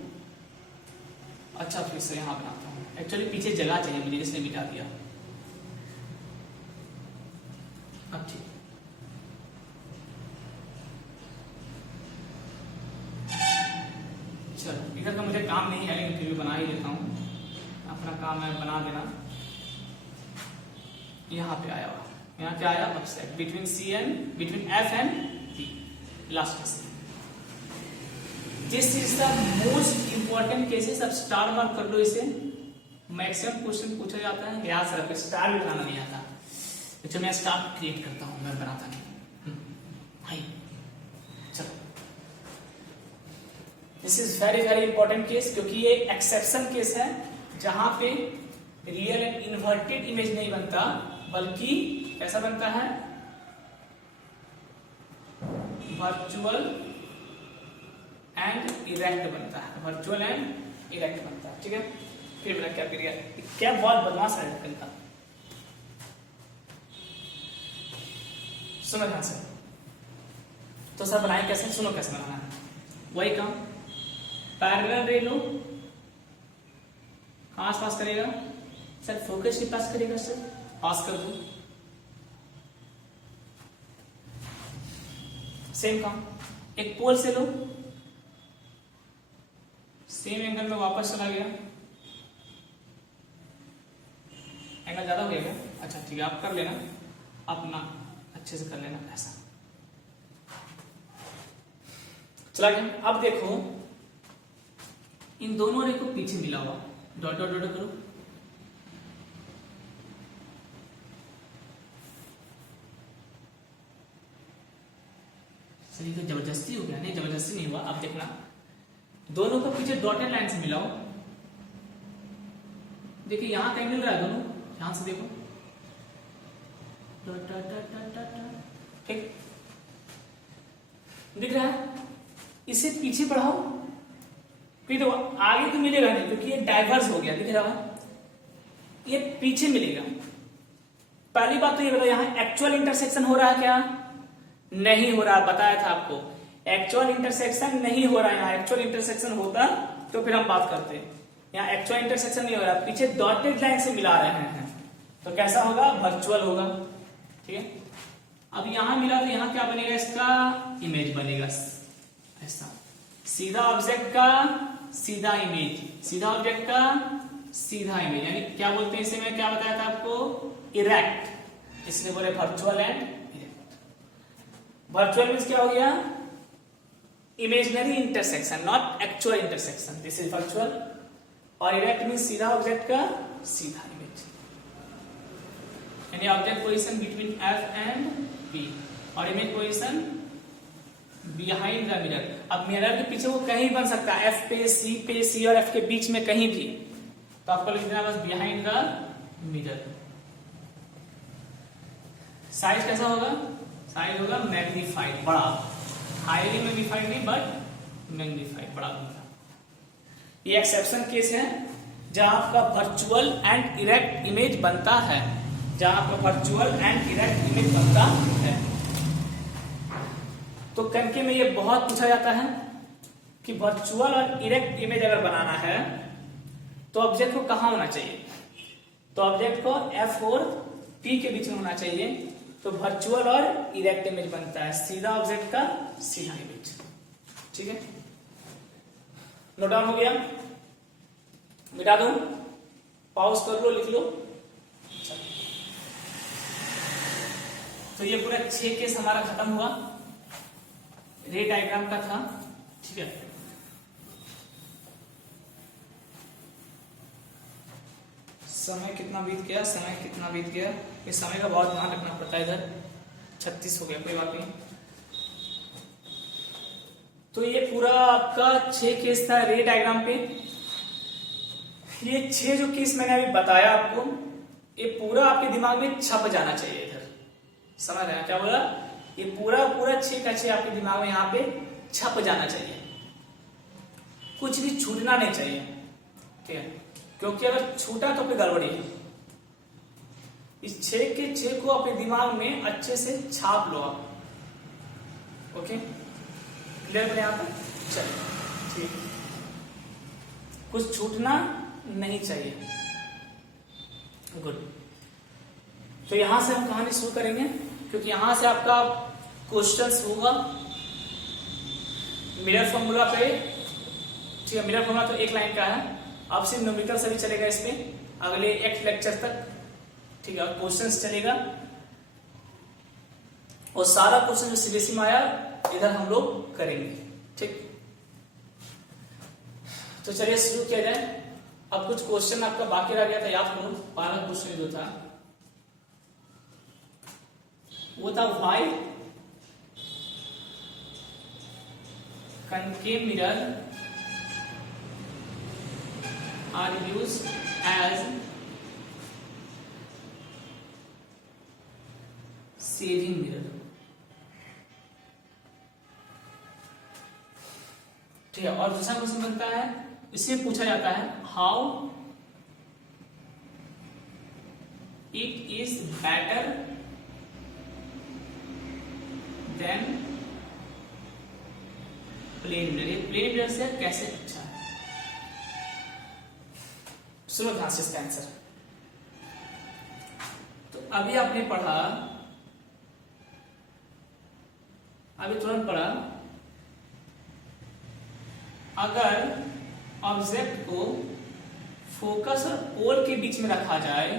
अच्छा फिर से यहां बनाता हूं, एक्चुअली पीछे जगह चाहिए मुझे, इसलिए मिटा दिया। अब ठीक, चलो इधर का मुझे काम नहीं है, लेकिन फिर भी बना ही देता हूं, अपना काम है बना देना। यहाँ पे आया हुआ, यहाँ क्या आया, object between F and P, last case. This is the most important cases. अब स्टार मार्क कर लो इसे, मैक्सिमम क्वेश्चन पूछा जाता है, याद से रखो, स्टार भी बनाना नहीं आता। अच्छा मैं स्टार क्रिएट करता हूं, मैं बनाता नहीं। भाई चलो, this is very very important case, क्योंकि ये एक्सेप्शन केस है जहां पे रियल एंड इन्वर्टेड इमेज नहीं बनता, बल्कि कैसा बनता है, वर्चुअल एंड इरेक्ट बनता है, वर्चुअल एंड इरेक्ट बनता है, ठीक है। फिर मेरा क्या करिए, क्या बहुत बदमाश है इनका, सुनो ध्यान से। तो सर बनाए कैसे, सुनो कैसे बनाना है, वही काम, पैरेलल रे लो, कहां पास करेगा सर, फोकस के पास करेगा सर, पास कर दो, सेम काम, एक पोल से लो, सेम एंगल में वापस चला गया, एंगल ज्यादा हो गया क्या, अच्छा ठीक है, आप कर लेना, अपना अच्छे से कर लेना, ऐसा चला गया। अब देखो इन दोनों रे को पीछे मिला हुआ, डॉट डॉट डॉट करो, सही तो जबरदस्ती हो गया, नहीं जबरदस्ती नहीं हुआ। अब देखना दोनों को पीछे डॉटेड लाइन से मिलाओ, देखिए यहां कहीं मिल रहा है, दोनों यहां से देखो, ठीक दिख रहा है, इसे पीछे बढ़ाओ, फिर तो आगे तो मिलेगा नहीं, क्योंकि ये डाइवर्स हो गया, दिख रहा है, ये पीछे मिलेगा। पहली बात तो ये बताओ, यहां एक्चुअल इंटरसेक्शन हो रहा है क्या, नहीं हो रहा, बताया था आपको, एक्चुअल इंटरसेक्शन नहीं हो रहा है। यहाँ एक्चुअल इंटरसेक्शन होता तो फिर हम बात करते, यहाँ एक्चुअल इंटरसेक्शन नहीं हो रहा, पीछे डॉटेड लाइन से मिला रहे हैं, तो कैसा होगा, वर्चुअल होगा, ठीक है। अब यहां मिला तो यहां क्या बनेगा, इसका इमेज बनेगा, ऐसा सीधा ऑब्जेक्ट का सीधा इमेज, सीधा ऑब्जेक्ट का सीधा इमेज, यानी क्या बोलते हैं इसे, मैं क्या बताया था आपको, इरेक्ट, इसलिए बोले virtual and erect. Virtual means क्या हो गया, imaginary intersection, not actual intersection, this is virtual. और इरेक्ट मीन्स सीधा ऑब्जेक्ट का सीधा इमेज, यानी object position between F and P, और image position behind the mirror. अब मिरर के पीछे वो कहीं बन सकता है, F पे, C और F के बीच में कहीं भी, तो आपको लिखना है बस बिहाइंड द मिरर। साइज कैसा होगा, साइज होगा मैग्नीफाइड, बड़ा, हाईली मैग्नीफाइड नहीं बट मैग्नीफाइड, बड़ा होगा। ये एक्सेप्शन केस है जहां आपका वर्चुअल एंड इरेक्ट इमेज बनता है, जहां आपका वर्चुअल एंड इरेक्ट इमेज बनता है। तो कनके में ये बहुत पूछा जाता है कि वर्चुअल और इरेक्ट इमेज अगर बनाना है तो ऑब्जेक्ट को कहां होना चाहिए, तो ऑब्जेक्ट को F और P के बीच में होना चाहिए, तो वर्चुअल और इरेक्ट इमेज बनता है, सीधा ऑब्जेक्ट का सीधा इमेज, ठीक है। नोट डाउन हो गया? मिटा दूं? पॉज कर लो, लिख लो। तो ये पूरा 6 केस हमारा खत्म हुआ, रे डायग्राम का था। ठीक है, समय कितना बीत गया, समय कितना बीत गया, इस समय का बहुत ध्यान रखना पड़ता है। इधर 36 हो गया, कोई बात नहीं। तो ये पूरा आपका 6 केस था रे डायग्राम पे। ये 6 जो केस मैंने अभी बताया आपको, ये पूरा आपके दिमाग में छप जाना चाहिए। इधर समझ रहे हैं क्या बोला? ये पूरा 6 का 6 आपके दिमाग में यहाँ पे छप जाना चाहिए, कुछ भी छूटना नहीं चाहिए। ठीक है, क्योंकि अगर छूटा तो फिर गड़बड़ी है। इस 6 के 6 को अपने दिमाग में अच्छे से छाप लो आप। ओके, क्लियर बने यहाँ पर? चलिए ठीक, कुछ छूटना नहीं चाहिए। गुड। तो यहां से हम कहानी शुरू करेंगे, क्योंकि यहां से आपका क्वेश्चंस होगा मिरर फॉर्मूला पे। ठीक है, मिरर फॉर्मूला तो एक लाइन का है, अब सिर्फ न्यूमेरिकल से भी चलेगा इसमें अगले एक लेक्चर तक। ठीक है, क्वेश्चंस चलेगा और सारा क्वेश्चन जो सीबीएसई में आया इधर हम लोग करेंगे। ठीक, तो चलिए शुरू किया जाए। अब कुछ क्वेश्चन आपका बाकी रह गया था, याद करो। पहला क्वेश्चन जो था वो था why concave mirror are used as saving mirror। ठीक है, और दूसरा क्वेश्चन बनता है, इसमें पूछा जाता है how it is better than plane mirror. ये प्लेन मिरर से कैसे अच्छा है? सुनो ध्यान से इसका आंसर। तो अभी आपने पढ़ा, अभी तुरंत पढ़ा, अगर ऑब्जेक्ट को फोकस और पोल के बीच में रखा जाए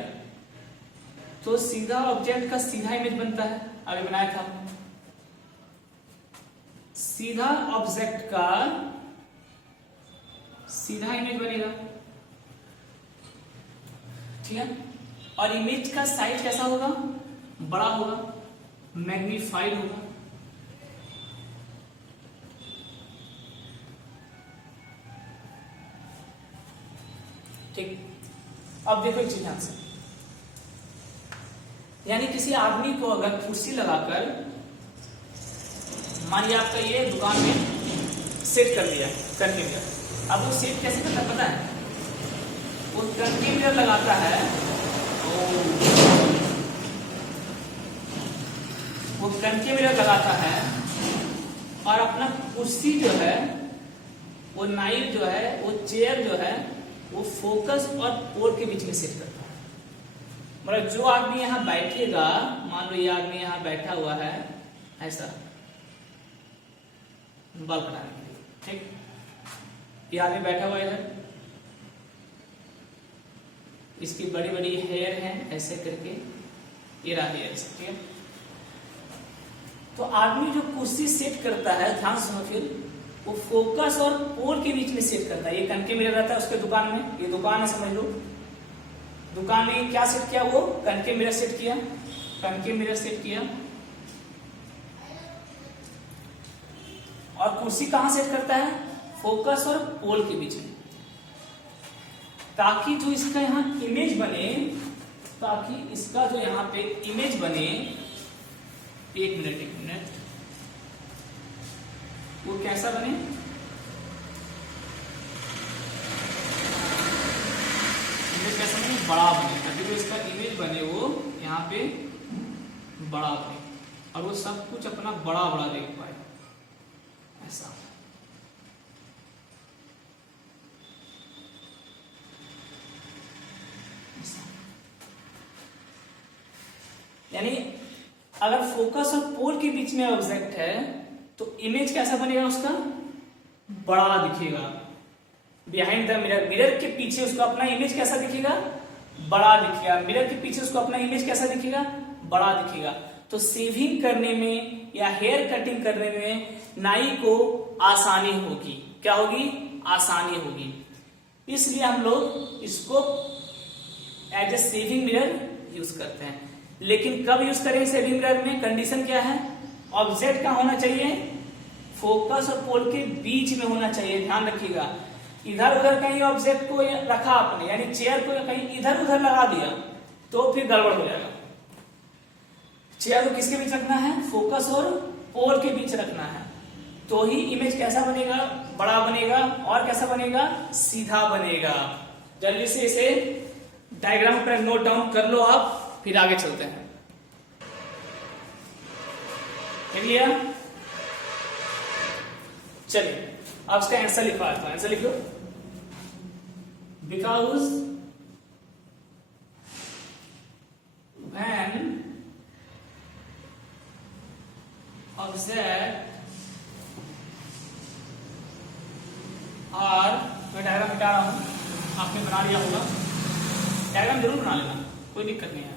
तो सीधा ऑब्जेक्ट का सीधा इमेज बनता है। अभी बनाया था, सीधा ऑब्जेक्ट का सीधा इमेज बनेगा। ठीक है, और इमेज का साइज कैसा होगा? बड़ा होगा, मैग्नीफाइड होगा। ठीक, अब देखो एक चीज ध्यान से, यानी किसी आदमी को अगर कुर्सी लगाकर, मानिए आपका ये दुकान में सेट कर दिया कंटेनर मिरर। अब वो सेट कैसे करता है पता है? वो कंटेनर मिरर लगाता है, वो कंटेनर मिरर लगाता है और अपना कुर्सी जो है, वो नाइफ जो है, वो चेयर जो है, वो फोकस और पोल के बीच में सेट करता है। मतलब जो आदमी यहां बैठेगा, मान लो ये आदमी यहां बैठा हुआ है ऐसा बाल कटाने के लिए। ठीक, ये आदमी बैठा हुआ है इधर, इसकी बड़ी बड़ी हेयर है ऐसे करके, ये रहा हेयर। ठीक है, तो आदमी जो कुर्सी सेट करता है, ध्यान सुनो फिर, वो फोकस और पोल के बीच में सेट करता है। ये कनके मिरर रहता है उसके दुकान में, ये दुकान है समझ लो, दुकान में क्या सेट किया? वो कनके मिरर सेट किया, कनके मिरर सेट किया। और कुर्सी कहां सेट करता है? फोकस और पोल के बीच में, ताकि जो इसका यहां इमेज बने, ताकि इसका जो यहां पे इमेज बने, एक मिनट, वो कैसा बने? इमेज कैसा बने? बड़ा बने, ताकि जो इसका इमेज बने वो यहाँ पे बड़ा बने और वो सब कुछ अपना बड़ा बड़ा देख पाए, ऐसा। यानी अगर फोकस और पोल के बीच में ऑब्जेक्ट है तो इमेज कैसा बनेगा? उसका बड़ा दिखेगा। बिहाइंड द मिरर, मिरर के पीछे उसको अपना इमेज कैसा दिखेगा, बड़ा दिखेगा। मिरर के पीछे उसको अपना इमेज कैसा दिखेगा, बड़ा दिखेगा। तो शेविंग करने में या हेयर कटिंग करने में नाई को आसानी होगी। क्या होगी, आसानी होगी। इसलिए हम लोग इसको as a shaving mirror use करते हैं। लेकिन कब यूज करें शेविंग मिरर में, कंडीशन क्या है, ऑब्जेक्ट का होना चाहिए, फोकस और पोल के बीच में होना चाहिए। ध्यान रखिएगा, इधर उधर कहीं ऑब्जेक्ट को रखा आपने, यानी चेयर को कहीं इधर उधर लगा दिया तो फिर गड़बड़ हो जाएगा। चेयर को किसके बीच रखना है, फोकस और पोल के बीच रखना है, तो ही इमेज कैसा बनेगा, बड़ा बनेगा और कैसा बनेगा, सीधा बनेगा। जल्दी से इसे डायग्राम पर नोट डाउन कर लो आप, फिर आगे चलते हैं। लिया, चलिए अब इसका आंसर लिखवा देता हूं। आंसर लिख लो, बिकॉज व्हेन ऑब्जेक्ट आर, मैं डायग्राम मिटा रहा हूं, आपने बना लिया होगा, डायग्राम जरूर बना लेना, कोई दिक्कत नहीं है।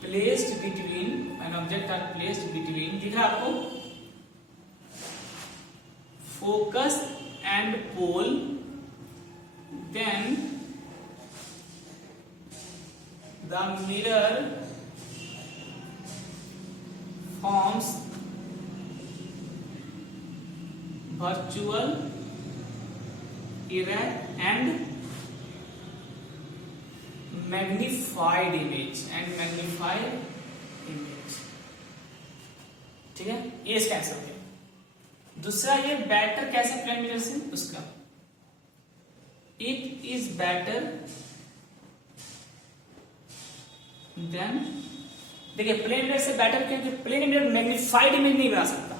Placed between, an object are placed between, दिख रहा है आपको, focus and pole, then the mirror forms virtual erect and magnified image ठीक है, ये इसका आंसर है। दूसरा, ये बेटर कैसे प्लेन मिरर से, उसका इट इज बेटर देन, देखिए प्लेन मिरर से बेटर क्योंकि प्लेन मिरर मैग्निफाइड इमेज नहीं बना सकता,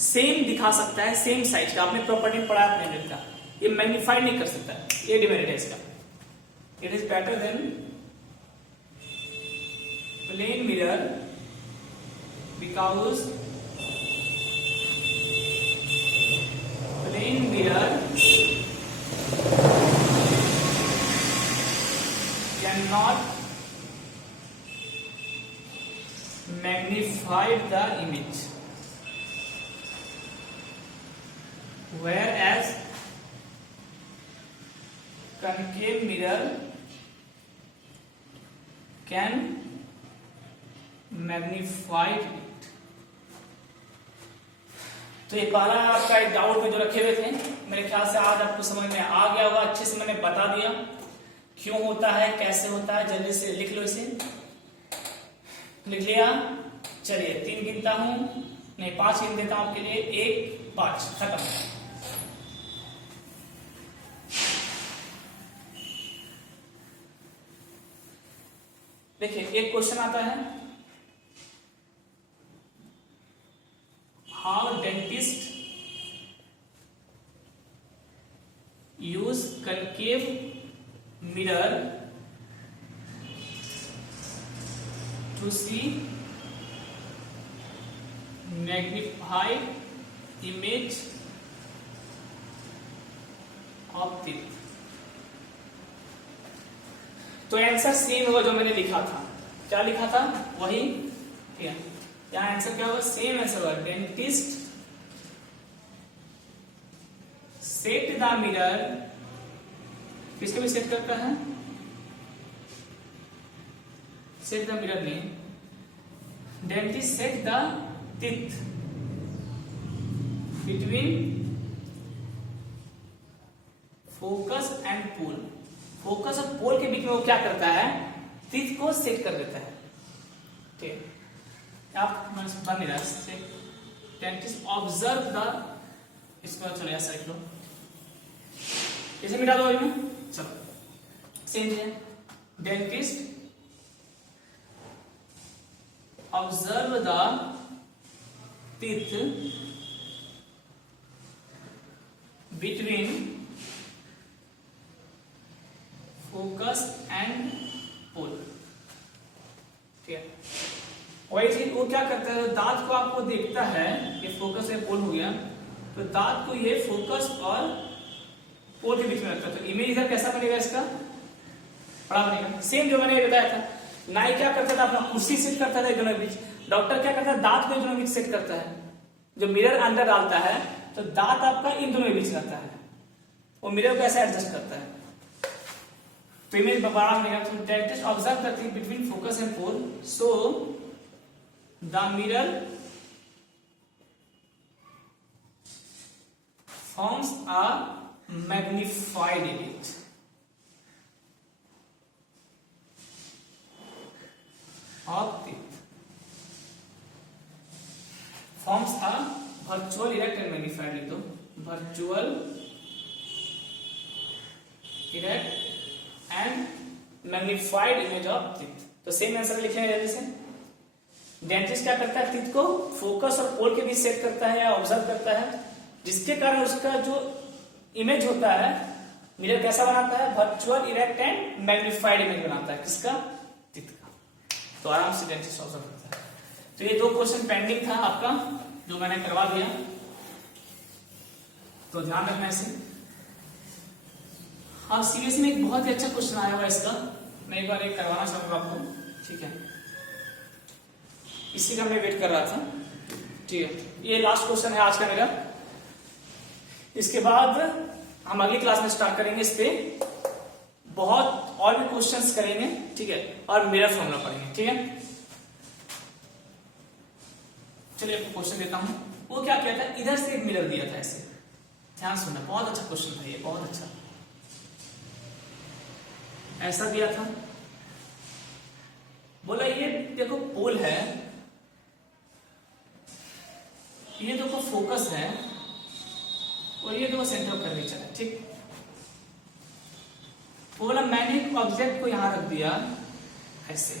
सेम दिखा सकता है, सेम साइज का, आपने प्रॉपर्टी पढ़ा है प्लेन मिरर का, ये मैग्निफाइड नहीं कर सकता, ये डिमेरिट है इसका। It is better than plane mirror because plane mirror can not magnify the image, whereas concave mirror can magnify it। तो ये पहला आपका एक डाउट में जो रखे हुए थे, मेरे ख्याल से आज आपको समझ में आ गया होगा, अच्छे से मैंने बता दिया क्यों होता है, कैसे होता है। जल्दी से लिख लो इसे, लिख लिया, चलिए 3 गिनता हूं, नहीं 5 गिन देता हूं आपके लिए, 1 5, खत्म। देखिए एक क्वेश्चन आता है, how dentist use concave mirror to see magnified image of teeth। तो आंसर सेम होगा जो मैंने लिखा था, क्या लिखा था वही, ठीक है। यहाँ आंसर क्या होगा, सेम आंसर होगा, डेंटिस्ट सेट द मिरर, किसके भी सेट करता है, सेट द मिरर में, dentist set the teeth between focus and pole, focus और पोल के बीच में वो क्या करता है, टीथ को सेट कर देता है। ठीक, आप बन नहीं रहा, डेंटिस्ट ऑब्जर्व द, इसको चलो ऐसा लिख लो, इसे मिटा दो अभी में, चलो सेम है, dentist observe the teeth between focus and pole। ठीक है, वही चीज वो क्या करता है, दांत को आपको देखता है, ये फोकस है, पोल हो गया, तो दांत को ये फोकस और पोल के बीच में रखता है। तो इमेज इधर कैसा बनेगा, इसका बड़ा बनेगा। सेम जो मैंने बताया था, नाई क्या करता था, अपना कुर्सी सेट करता था इन दोनों के बीच, डॉक्टर क्या करता है, दांत को इन दोनों के बीच सेट करता है। जो मिरर अंदर डालता है तो दांत आपका इन दोनों के बीच रहता है, वो मिरर को ऐसे एडजस्ट करता है। तो इमेज बड़ा बनेगा। तो डेंटिस्ट ऑब्जर्व करती है between focus and pole, so the mirror forms a magnified image of teeth. Forms a virtual erect and magnified, लिख दो, virtual erect and magnified image of teeth। तो सेम आंसर लिखेंगे जल्दी से। डेंटिस्ट क्या करता है, टीथ को फोकस और पोल के बीच सेट करता है या ऑब्जर्व करता है, जिसके कारण उसका जो इमेज होता है मिरर कैसा बनाता है, virtual erect and magnified image बनाता है। किसका, टीथ का। तो आराम से डेंटिस्ट ऑब्जर्व करता है। तो ये 2 क्वेश्चन पेंडिंग था आपका, जो मैंने करवा दिया, तो ध्यान रखना इसे। हाँ, सीरीज में एक बहुत ही अच्छा क्वेश्चन आया हुआ इसका, मैं एक बार एक करवाना चाहूंगा आपको, ठीक है। इसी का मैं वेट कर रहा था, ठीक है। ये लास्ट क्वेश्चन है आज का मेरा। इसके बाद हम अगली क्लास में स्टार्ट करेंगे इस पे, बहुत और भी क्वेश्चंस करेंगे, ठीक है, और मिरर फॉर्मूला पढ़ेंगे, ठीक है। चलिए आपको क्वेश्चन देता हूं। वो क्या कहता है, इधर से एक मिरर दिया था ऐसे, ध्यान सुनना, बहुत अच्छा क्वेश्चन था ये, बहुत अच्छा। ऐसा दिया था, बोला ये देखो पोल है, ये देखो फोकस है, और ये दो सेंटर ऑफ कर्वेचर है, ठीक। बोला मैंने एक ऑब्जेक्ट को यहां रख दिया ऐसे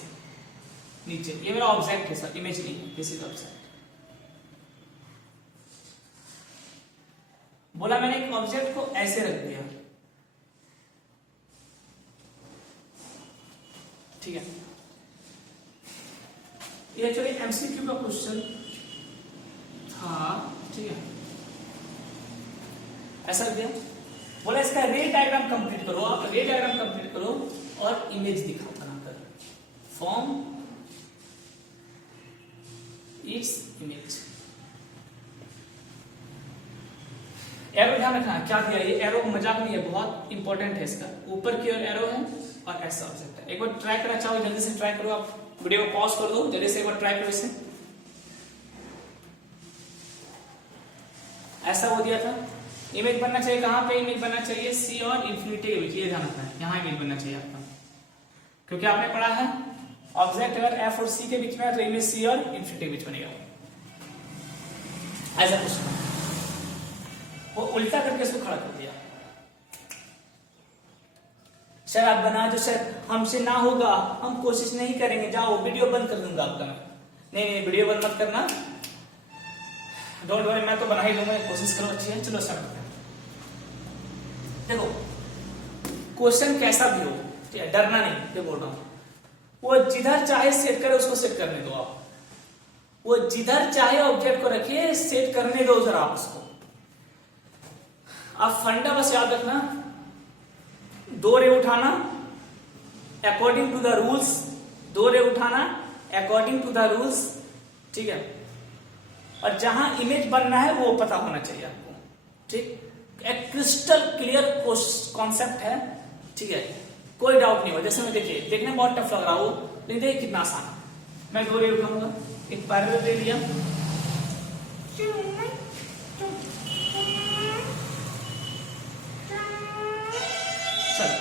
नीचे, ये मेरा ऑब्जेक्ट है सर, इमेज नहीं है, दिस इज ऑब्जेक्ट। बोला मैंने एक ऑब्जेक्ट को ऐसे रख दिया, ठीक है। ये एक्चुअली एमसीक्यू का क्वेश्चन था, ठीक है। ऐसा दिया, बोला इसका रे डायग्राम कंप्लीट करो, आप रे डायग्राम कंप्लीट करो और इमेज दिखाओ बनाकर, फॉर्म इट्स इमेज। एरो ध्यान रखना, क्या दिया, ये एरो मजाक नहीं है, बहुत इंपॉर्टेंट है इसका। ऊपर की ओर एरो है और ऐसा ऑब्जेक्ट है। एक बार ट्राई करना चाहो जल्दी से ट्राई करो, आप वीडियो को पॉज कर दो, जल्दी से एक बार ट्राई करो इसे। ऐसा हो दिया था। इमेज बनना चाहिए कहां पे, इमेज बनना चाहिए सी और इंफिनिटी के बीच, ये ध्यान रखना है, यहां इमेज बनना चाहिए आपका, क्योंकि आपने पढ़ा है ऑब्जेक्ट अगर एफ और सी के बीच में है तो इमेज सी और इंफिनिटी के बीच बनेगा। ऐसा क्वेश्चन वो उल्टा करके इसको खड़ा कर दिया। सर आप बना दो सर, हमसे ना होगा, हम कोशिश नहीं करेंगे, जाओ वीडियो बंद कर दूंगा आपका मैं। नहीं वीडियो बंद मत करना, डोंट वरी, मैं तो बना ही दूंगा, कोशिश करो अच्छी है। चलो स्टार्ट करते हैं। देखो क्वेश्चन कैसा भी हो, ठीक है, डरना नहीं, ये बोल रहा हूं। वो जिधर चाहे सेट करे उसको सेट करने दो आप, वो जिधर चाहे ऑब्जेक्ट को रखिए, सेट करने दो जरा आप उसको। आप फंडा बस याद रखना, 2 रे उठाना अकॉर्डिंग टू द रूल्स, 2 रे उठाना अकॉर्डिंग टू द रूल्स, ठीक है। और जहां इमेज बनना है वो पता होना चाहिए आपको, ठीक। एक क्रिस्टल क्लियर कॉन्सेप्ट है, ठीक है, कोई डाउट नहीं हो। जैसे मैं देखिए, देखने में बहुत टफ लग रहा हो, लेकिन देखिए कितना आसान है। मैं 2 रे उठाऊंगा, एक पैरेलल ले लिया, चलो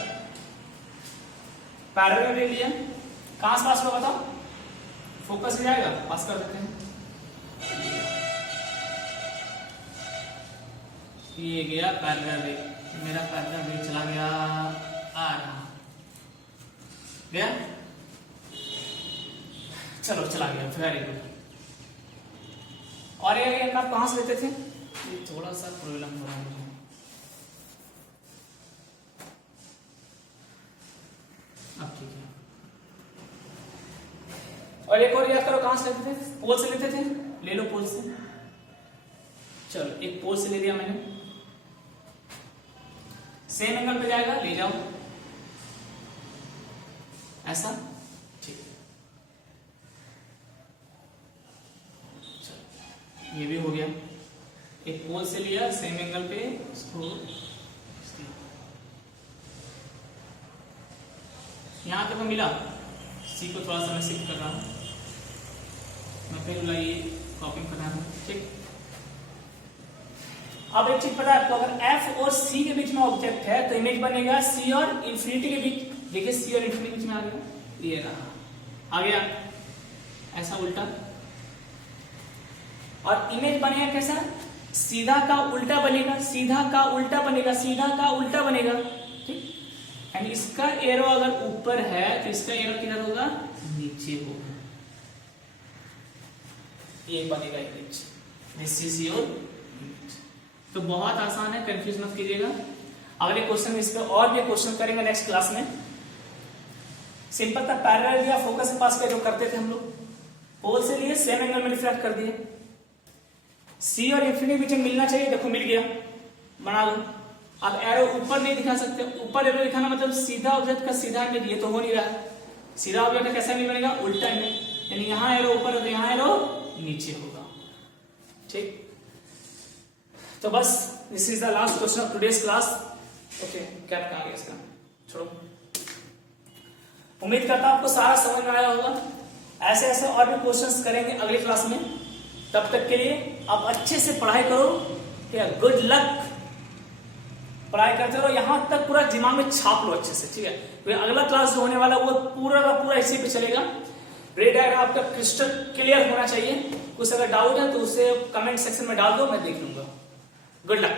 पैरेलल ले लिया, कहां से पास होगा बताओ, फोकस में जाएगा, पास कर देते हैं। ये गया पैरेलल रे, मेरा पैरेलल रे चला गया, आ रहा गया, चलो चला गया, वेरी गुड। और ये आप कहां से लेते थे, ये थोड़ा सा प्रॉब्लम हो रहा है, अब ठीक है। और एक और याद करो, कहां से लेते थे, पोल से लेते थे, ले लो पोल से। चलो एक पोल से ले लिया मैंने, सेम एंगल पे जाएगा, ले जाओ ऐसा, ठीक। चलो ये भी हो गया, एक पोल से लिया सेम एंगल पे, इसको यहां तक मिला, सी को थोड़ा सा मैं शिफ्ट कर रहा हूं, मैं फिर ये कॉपी कर रहा हूं, ठीक। अब एक चीज पता है आपको, अगर एफ और सी के बीच में ऑब्जेक्ट है तो इमेज बनेगा सी और इंफिनिटी के बीच। देखिए सी और इंफिनिटी के बीच में आ गया, ये रहा, आ गया ऐसा उल्टा, और इमेज बनेगा कैसा, सीधा का उल्टा बनेगा, सीधा का उल्टा बनेगा, सीधा का उल्टा बनेगा, ठीक। एंड इसका एरो अगर ऊपर है तो इसका एरो किधर होगा, नीचे होगा, ये बनेगा image, this is your image. तो बहुत आसान है, कंफ्यूज मत कीजिएगा। अगले क्वेश्चन में इस पे और भी क्वेश्चन करेंगे नेक्स्ट क्लास में। सिंपल था, पैरेलल या फोकस से पास पे जो करते थे हम लोग, पोल से लिए सेम एंगल में रिफ्लेक्ट कर दिए, सी और इंफिनिटी बीच में मिलना चाहिए, देखो मिल गया, बना लो। अब एरो ऊपर नहीं दिखा सकते, ऊपर एरो दिखाना मतलब सीधा ऑब्जेक्ट का सीधा इमेज, ये तो हो नहीं रहा है, सीधा ऑब्जेक्ट का कैसा नहीं बनेगा, उल्टा इमेज, यानी यहाँ एरो ऊपर है तो यहाँ एरो नीचे होगा, ठीक। तो बस this is the last question of today's class. Okay, cap कहाँ गया इसका, छोड़ो। उम्मीद करता हूं आपको सारा समझ में आया होगा। ऐसे ऐसे और भी क्वेश्चंस करेंगे अगली क्लास में, तब तक के लिए आप अच्छे से पढ़ाई करो, गुड लक, पढ़ाई करते रहो, यहां तक पूरा दिमाग में छाप लो अच्छे से, ठीक है। तो अगला क्लास जो होने वाला वो पूरा का पूरा इसी पे चलेगा। रे डायग्राम आपका क्रिस्टल क्लियर होना चाहिए, कुछ अगर डाउट है तो उसे कमेंट सेक्शन में डाल दो, मैं देख लूंगा। Good luck.